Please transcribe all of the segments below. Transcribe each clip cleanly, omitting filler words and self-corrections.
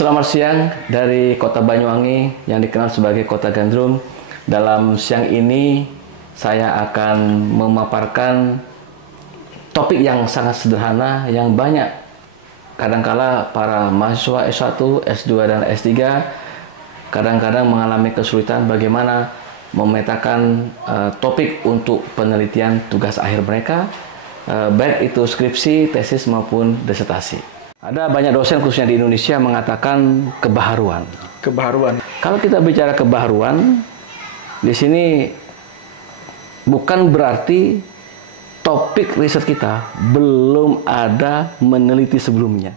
selamat siang dari Kota Banyuwangi yang dikenal sebagai Kota Gandrung. Dalam siang ini saya akan memaparkan topik yang sangat sederhana yang banyak kadangkala para mahasiswa S1, S2 dan S3 kadang-kadang mengalami kesulitan bagaimana memetakan topik untuk penelitian tugas akhir mereka, baik itu skripsi, tesis maupun disertasi. Ada banyak dosen khususnya di Indonesia mengatakan kebaharuan. Kebaharuan. Kalau kita bicara kebaharuan, di sini bukan berarti topik riset kita belum ada meneliti sebelumnya.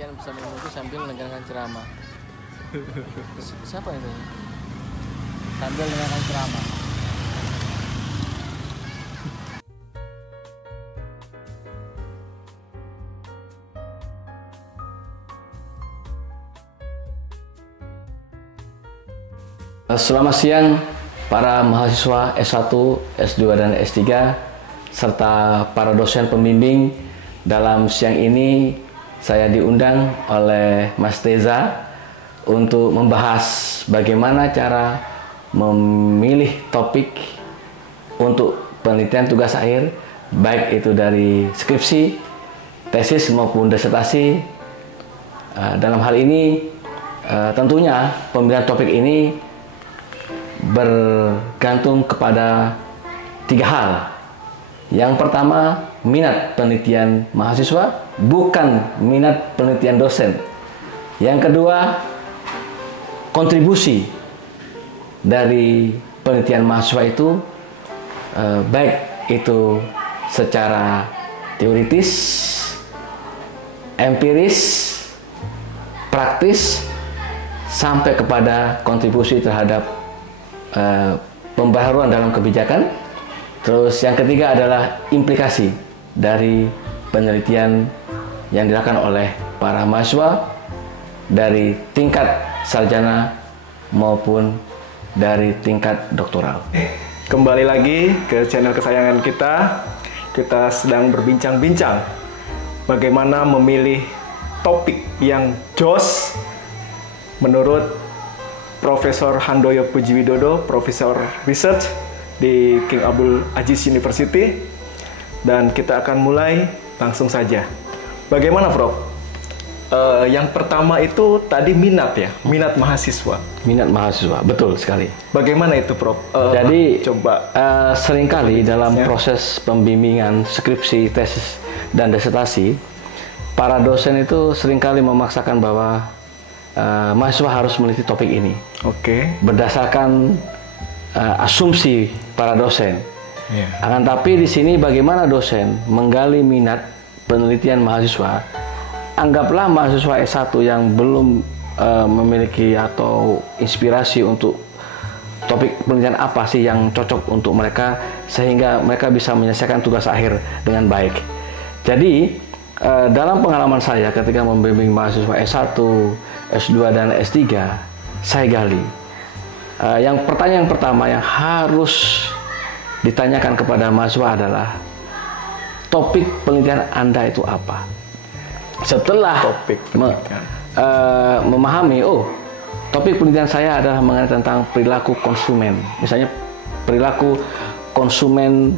pengajian sambil menunggu sambil mendengarkan ceramah. Siapa itu? sambil dengarkan ceramah. Selamat siang para mahasiswa S1, S2, dan S3 serta para dosen pembimbing. Dalam siang ini saya diundang oleh Mas Teza untuk membahas bagaimana cara memilih topik untuk penelitian tugas akhir, baik itu dari skripsi, tesis maupun disertasi. Dalam hal ini tentunya pemilihan topik ini bergantung kepada 3 hal. Yang pertama, minat penelitian mahasiswa, bukan minat penelitian dosen. Yang kedua, kontribusi dari penelitian mahasiswa itu, baik itu secara teoritis, empiris, praktis, sampai kepada kontribusi terhadap pembaharuan dalam kebijakan. Terus yang ketiga adalah implikasi dari penelitian yang dilakukan oleh para mahasiswa dari tingkat sarjana maupun dari tingkat doktoral. Kembali lagi ke channel kesayangan kita. Kita sedang berbincang-bincang bagaimana memilih topik yang jos menurut Profesor Handoyo Pujiwidodo, Profesor Research di King Abdul Aziz University. Dan kita akan mulai langsung saja. Bagaimana, Prof? Yang pertama itu tadi minat ya, minat mahasiswa. Minat mahasiswa, betul sekali. Bagaimana itu, Prof? Jadi, coba seringkali dalam proses pembimbingan skripsi, tesis, dan disertasi, para dosen itu seringkali memaksakan bahwa mahasiswa harus meneliti topik ini. Oke. Berdasarkan asumsi para dosen. Yeah. Akan tapi di sini bagaimana dosen menggali minat penelitian mahasiswa? Anggaplah mahasiswa S1 yang belum memiliki atau inspirasi untuk topik penelitian apa sih yang cocok untuk mereka sehingga mereka bisa menyelesaikan tugas akhir dengan baik. Jadi dalam pengalaman saya ketika membimbing mahasiswa S1, S2, dan S3, saya gali. Pertanyaan pertama yang harus ditanyakan kepada mahasiswa adalah topik penelitian Anda itu apa? Setelah memahami, topik penelitian saya adalah mengenai tentang perilaku konsumen. Misalnya perilaku konsumen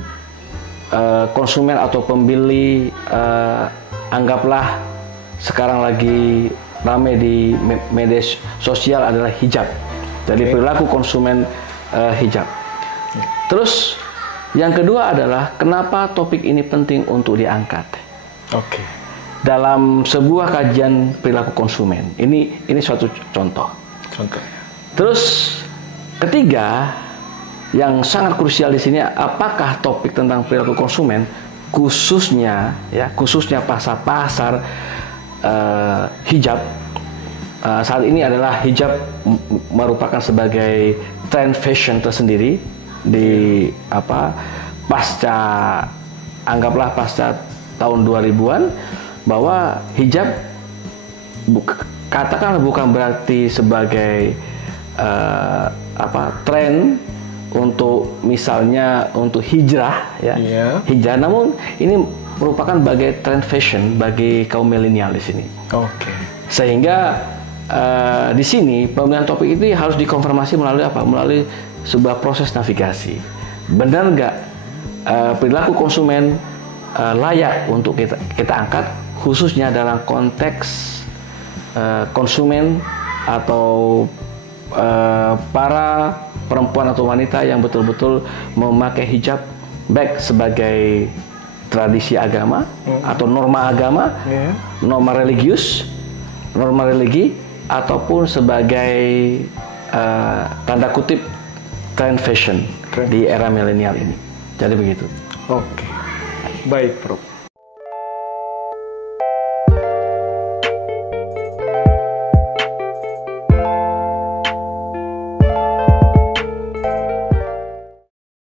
atau pembeli, anggaplah sekarang lagi ramai di media sosial adalah hijab. Jadi perilaku konsumen hijab. Terus yang kedua adalah kenapa topik ini penting untuk diangkat. Oke. Dalam sebuah kajian perilaku konsumen. Ini suatu contoh. Terus ketiga yang sangat krusial di sini, apakah topik tentang perilaku konsumen khususnya pasar hijab saat ini adalah hijab merupakan sebagai tren fashion tersendiri di pasca tahun 2000-an, bahwa hijab katakanlah bukan berarti sebagai tren untuk misalnya untuk hijrah ya. Hijrah, namun ini merupakan sebagai tren fashion bagi kaum milenial di sini. Oke. Sehingga di sini pemilihan topik itu harus dikonfirmasi melalui apa? Melalui sebuah proses navigasi. Benar nggak perilaku konsumen layak untuk kita angkat, khususnya dalam konteks konsumen atau para perempuan atau wanita yang betul-betul memakai hijab, baik sebagai tradisi agama atau norma agama, norma religius, norma religi, ataupun sebagai tanda kutip trend fashion di era milenial ini. Jadi begitu. Oke. Baik, Prof.